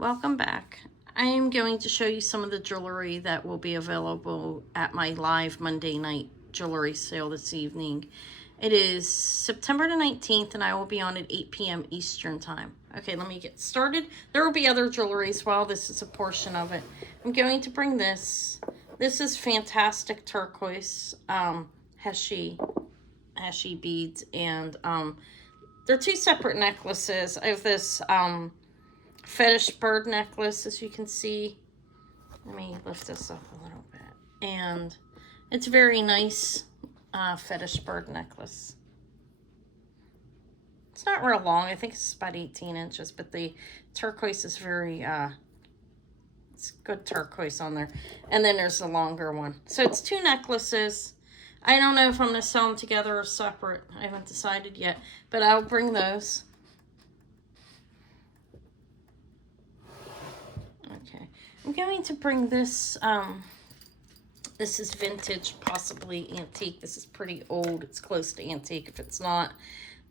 Welcome back. I am going to show you some of the jewelry that will be available at my live Monday night jewelry sale this evening. It is September the 19th and I will be on at 8 p.m. Eastern time. Okay, let me get started. There will be other jewelry as well. This is a portion of it. I'm going to bring this. This is fantastic turquoise Heishi beads, and they're two separate necklaces. I have this Fetish bird necklace, as you can see. Let me lift this up a little bit. And it's a very nice fetish bird necklace. It's not real long. I think it's about 18 inches, but the turquoise is very, it's good turquoise on there. And then there's a longer one. So it's two necklaces. I don't know if I'm going to sell them together or separate. I haven't decided yet, but I'll bring those. Okay, I'm going to bring this, this is vintage, possibly antique. This is pretty old. It's close to antique. If it's not,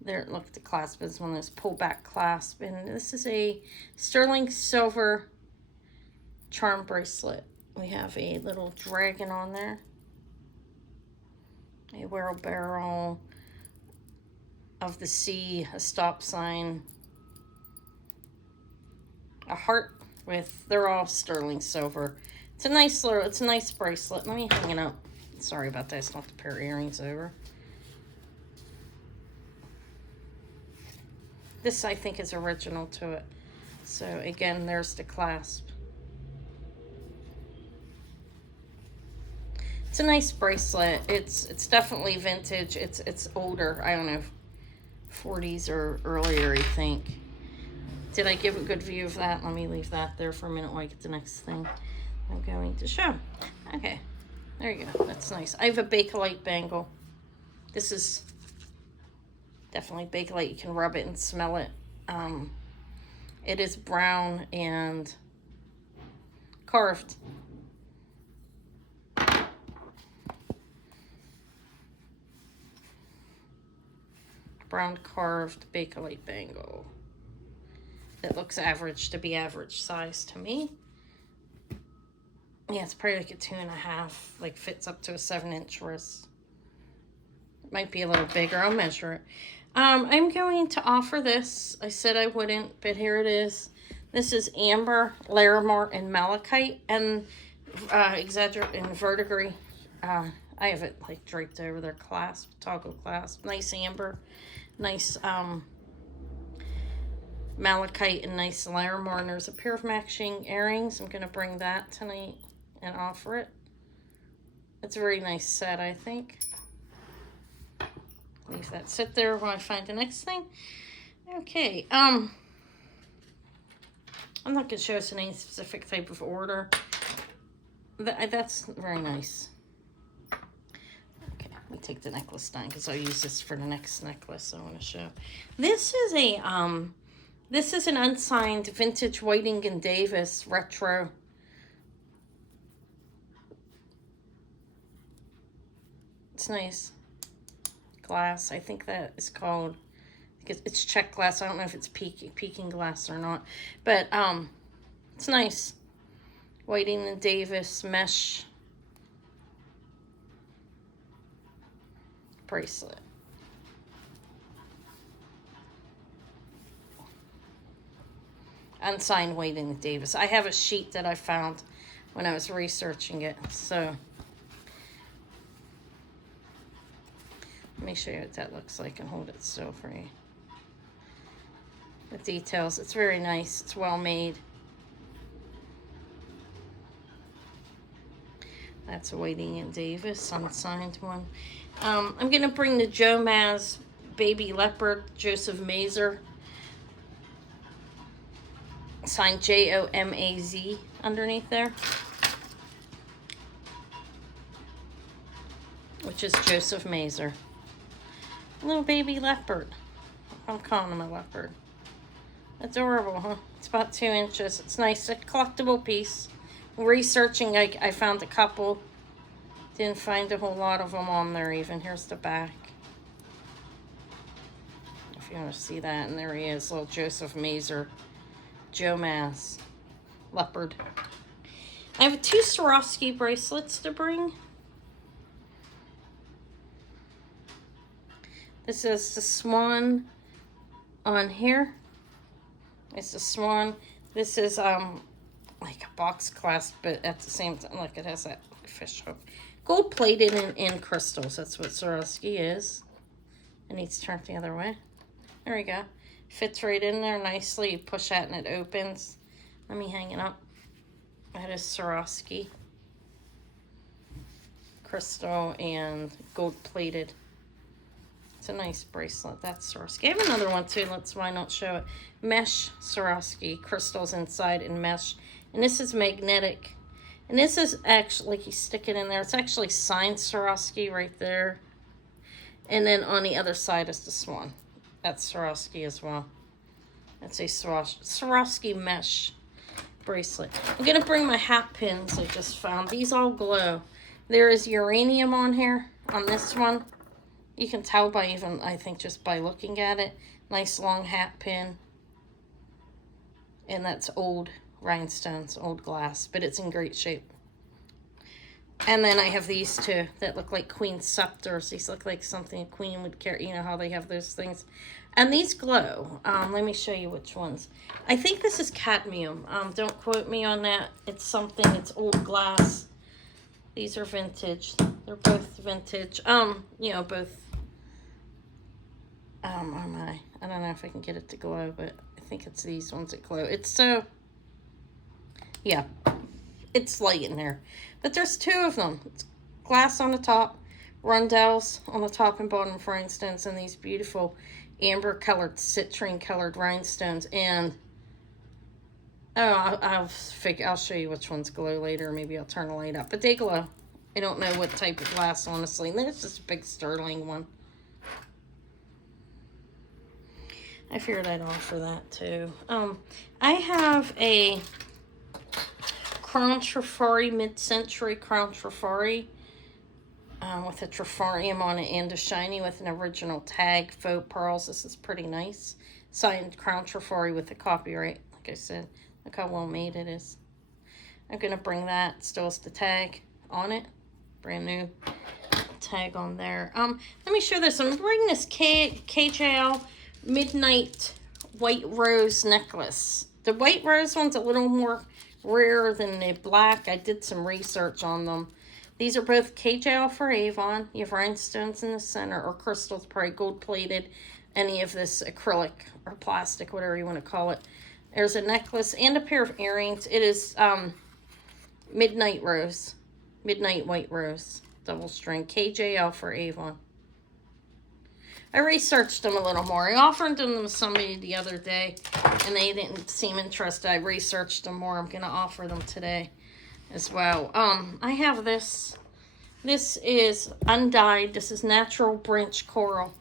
there, look, the clasp is one of those pullback clasp. And this is a sterling silver charm bracelet. We have a little dragon on there. A wheelbarrow of the sea, a stop sign, a heart with, they're all sterling silver. It's a nice little, it's a nice bracelet. Let me hang it up. Sorry about that, I still have to pair earrings over. This, I think, is original to it. So again, there's the clasp. It's a nice bracelet. It's definitely vintage. It's older. I don't know, 40s or earlier, I think. Did I give a good view of that? Let me leave that there for a minute while I get the next thing I'm going to show. Okay, there you go. That's nice. I have a Bakelite bangle. This is definitely Bakelite. You can rub it and smell it. It is brown and carved. Brown carved Bakelite bangle. That looks average to be average size to me. Yeah, it's probably like a 2.5, like fits up to a 7-inch wrist. It might be a little bigger. I'll measure it. I'm going to offer this. I said I wouldn't, but here it is. This is amber, Larimar, and Malachite, and verdigris. I have it like draped over their clasp, toggle clasp. Nice amber, nice Malachite, and nice Larimar. And there's a pair of matching earrings. I'm going to bring that tonight and offer it. It's a very nice set, I think. Leave that sit there while I find the next thing. Okay, I'm not going to show us in any specific type of order. That's very nice. Okay, let me take the necklace down because I'll use this for the next necklace I want to show. This is a this is an unsigned vintage Whiting and Davis retro. It's nice. Glass. I think that is called, it's check glass. I don't know if it's peaking glass or not. But it's nice. Whiting and Davis mesh bracelet. Unsigned Whiting and Davis. I have a sheet that I found when I was researching it. So let me show you what that looks like and hold it still for you. The details. It's very nice. It's well made. That's a Whiting and Davis unsigned one. I'm going to bring the Jomaz Baby Leopard Joseph Mazer. Signed Jomaz underneath there, which is Joseph Mazer. Little baby leopard. I'm calling him a leopard. Adorable, huh? It's about 2 inches. It's nice. A collectible piece. Researching, I found a couple. Didn't find a whole lot of them on there even. Here's the back. If you want to see that. And there he is, little Joseph Mazer. Jomaz. Leopard. I have 2 Swarovski bracelets to bring. This is the swan on here. It's the swan. This is like a box clasp, but at the same time, like it has that fish hook. Gold plated in crystals. That's what Swarovski is. It needs to turn the other way. There we go. Fits right in there nicely. You push that and it opens. Let me hang it up. That is Swarovski. Crystal and gold plated. It's a nice bracelet. That's Swarovski. I have another one too. Why not show it? Mesh Swarovski. Crystals inside and mesh. And this is magnetic. And this is actually, like you stick it in there. It's actually signed Swarovski right there. And then on the other side is the swan. That's Swarovski as well. That's a Swarovski mesh bracelet. I'm going to bring my hat pins I just found. These all glow. There is uranium on here, on this one. You can tell by even, I think, just by looking at it. Nice long hat pin. And that's old rhinestones, old glass, but it's in great shape. And then I have these two that look like queen scepters. These look like something a queen would carry. You know how they have those things. And these glow. Let me show you which ones. I think this is cadmium. Don't quote me on that. It's something. It's old glass. These are vintage. They're both vintage. You know, both. Oh my. I don't know if I can get it to glow, but I think it's these ones that glow. It's so. Yeah. It's light in there. But there's 2 of them. It's glass on the top, rondelles on the top and bottom for rhinestones, and these beautiful amber colored, citrine colored rhinestones. And I'll show you which ones glow later. Maybe I'll turn the light up. But they glow. I don't know what type of glass, honestly. And there's this big sterling one. I figured I'd offer that too. I have a Crown Trifari, mid-century Crown Trifari, with a trifarium on it and a shiny with an original tag, faux pearls. This is pretty nice. Signed Crown Trifari with the copyright. Like I said, look how well made it is. I'm going to bring that. Still has the tag on it. Brand new tag on there. Let me show this. I'm bringing this KJL Midnight White Rose necklace. The white rose one's a little more rare than the black. I did some research on them. These are both KJL for Avon. You have rhinestones in the center, or crystals, probably gold plated. Any of this acrylic or plastic, whatever you want to call it. There's a necklace and a pair of earrings. It is Midnight Rose. Midnight White Rose. Double string. KJL for Avon. I researched them a little more. I offered them to somebody the other day, and they didn't seem interested. I researched them more. I'm going to offer them today as well. I have this. This is Undyed. This is natural branch coral,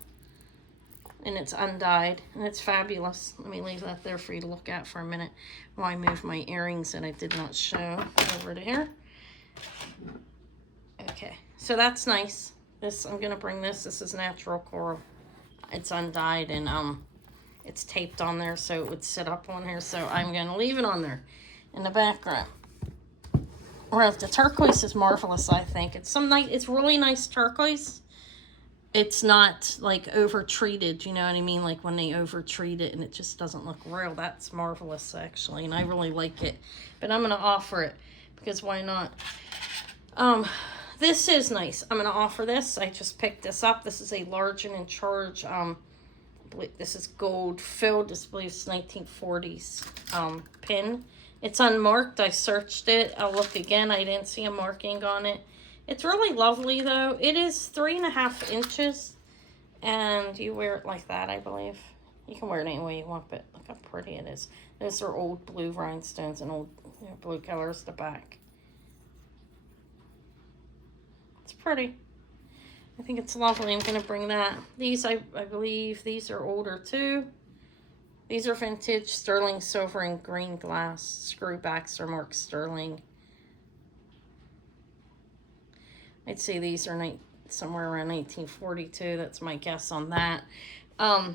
and it's undyed, and it's fabulous. Let me leave that there for you to look at for a minute while I move my earrings that I did not show over to here. Okay, so that's nice. This, I'm going to bring this. This is natural coral. It's undyed, and it's taped on there so it would sit up on here. So I'm going to leave it on there in the background. Whereas the turquoise is marvelous, I think. It's it's really nice turquoise. It's not like over treated, you know what I mean? Like when they over treat it and it just doesn't look real. That's marvelous, actually, and I really like it. But I'm going to offer it because why not? This is nice. I'm going to offer this. I just picked this up. This is a large and in charge. This is gold filled. This, I believe, is 1940s pin. It's unmarked. I searched it. I'll look again. I didn't see a marking on it. It's really lovely, though. It is 3.5 inches. And you wear it like that, I believe. You can wear it any way you want, but look how pretty it is. Those are old blue rhinestones and old blue colors at the back. It's pretty. I think it's lovely. I'm going to bring that. These, I believe, these are older too. These are vintage sterling silver and green glass. Screwbacks are marked sterling. I'd say these are somewhere around 1942. That's my guess on that. I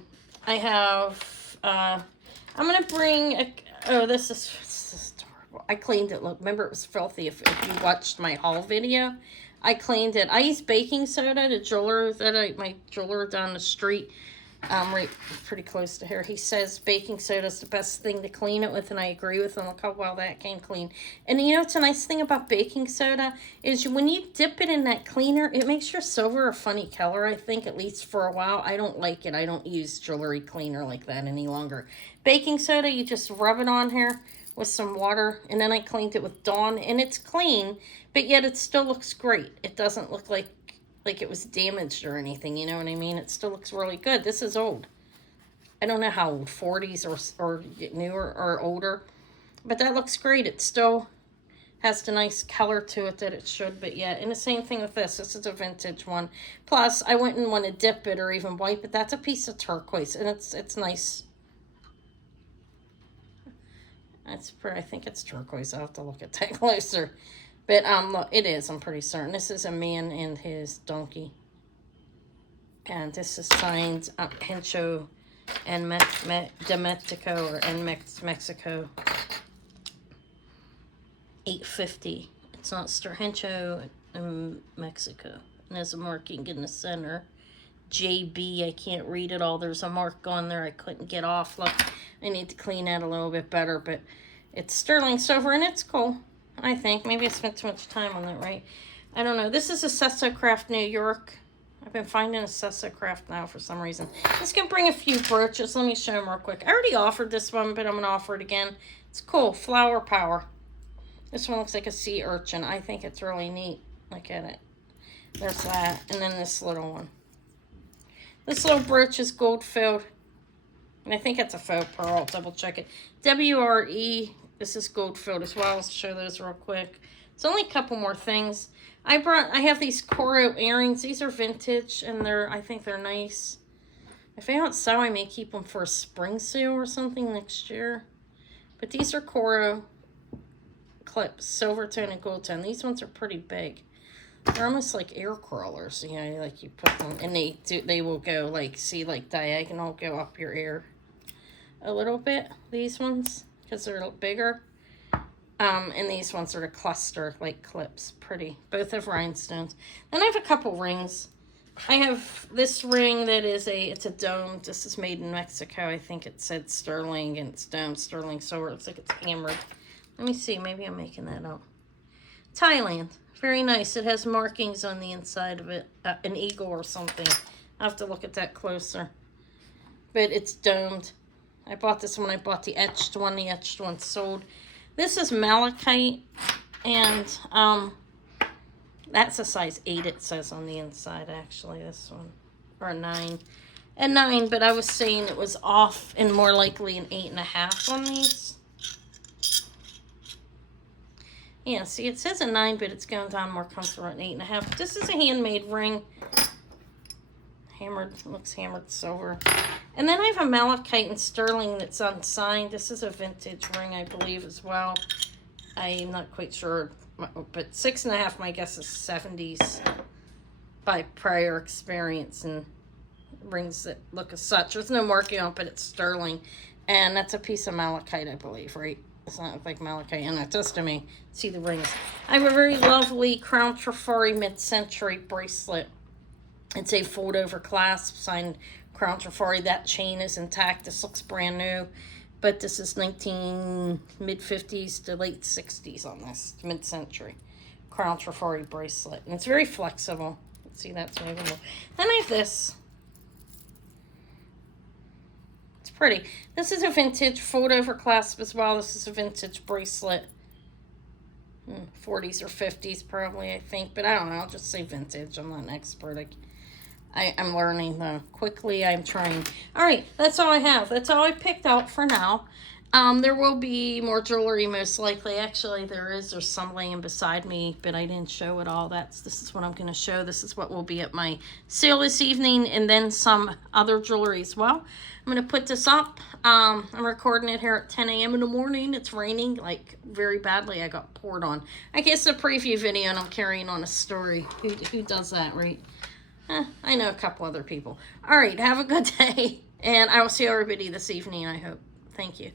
have, I'm going to bring, this is adorable. I cleaned it. Look, remember, it was filthy. If you watched my haul video, I cleaned it. I used baking soda. My jeweler down the street, right pretty close to here, he says baking soda is the best thing to clean it with, and I agree with him. Look how well that came clean. And you know what's a nice thing about baking soda is when you dip it in that cleaner, it makes your silver a funny color, I think, at least for a while. I don't like it. I don't use jewelry cleaner like that any longer. Baking soda, you just rub it on here with some water, and then I cleaned it with Dawn, and it's clean, but yet it still looks great. It doesn't look like it was damaged or anything, you know what I mean? It still looks really good. This is old. I don't know how old, 40s or newer or older, but that looks great. It still has the nice color to it that it should, but yeah, and the same thing with this. This is a vintage one. Plus, I wouldn't want to dip it or even wipe it. That's a piece of turquoise, and it's nice. That's pretty, I think it's turquoise. I'll have to look at that closer. But look, it is, I'm pretty certain. This is a man and his donkey. And this is signed Hencho and Mexico, or en Mexico. 850. It's not Hencho in Mexico. And there's a marking in the center. JB, I can't read it all. There's a mark on there I couldn't get off. Look, I need to clean that a little bit better, but it's sterling silver, and it's cool. I think. Maybe I spent too much time on that, right? I don't know. This is Acesso Craft New York. I've been finding Acesso Craft now for some reason. Let's go bring a few brooches. Let me show them real quick. I already offered this one, but I'm going to offer it again. It's cool. Flower Power. This one looks like a sea urchin. I think it's really neat. Look at it. There's that. And then this little one. This little brooch is gold filled. And I think it's a faux pearl. I'll double check it. WRE. This is gold filled as well. Let's show those real quick. It's only a couple more things. I have these Coil earrings. These are vintage, and I think they're nice. If I don't sell, I may keep them for a spring sale or something next year. But these are Coil clips, silver tone and gold tone. These ones are pretty big. They're almost like air crawlers, you know, like you put them, and they will go like, see, like diagonal, go up your ear a little bit. These ones, because they're bigger. And these ones are the cluster, like clips. Pretty. Both have rhinestones. Then I have a couple rings. I have this ring that is it's a dome. This is made in Mexico. I think it said sterling, and it's dome sterling silver. It looks like it's hammered. Let me see. Maybe I'm making that up. Thailand. Very nice. It has markings on the inside of it. An eagle or something. I'll have to look at that closer. But it's domed. I bought this one. I bought the etched one. The etched one sold. This is Malachite, and that's a size 8, it says on the inside, actually, this one, or a 9. A 9, but I was saying it was off and more likely an 8.5 on these. Yeah, see, it says a 9, but it's going down more comfortable at 8.5. This is a handmade ring. Hammered, looks hammered silver. And then I have a malachite and sterling that's unsigned. This is a vintage ring, I believe, as well. I'm not quite sure, but 6.5, my guess is 70s by prior experience, and rings that look as such. There's no marking on it, but it's sterling. And that's a piece of malachite, I believe, right? It's not look like malachite, and it does to me. See the rings. I have a very lovely Crown Trifari mid-century bracelet. It's a fold-over clasp, signed Crown Trifari. That chain is intact. This looks brand new, but this is mid-50s to late 60s on this, mid-century Crown Trifari bracelet. And it's very flexible. Let's see, that's movable. Then I have this. It's pretty. This is a vintage fold-over clasp as well. This is a vintage bracelet. 40s or 50s probably, I think. But I don't know. I'll just say vintage. I'm not an expert. I'm learning though. Quickly, I'm trying. All right, that's all I have. That's all I picked out for now. There will be more jewelry most likely. Actually, there's some laying beside me, but I didn't show it all. This is what I'm going to show. This is what will be at my sale this evening, and then some other jewelry as well. I'm going to put this up. I'm recording it here at 10 a.m. in the morning. It's raining, like, very badly. I got poured on. I guess a preview video, and I'm carrying on a story. Who does that, right? I know a couple other people. All right, have a good day, and I will see everybody this evening, I hope. Thank you.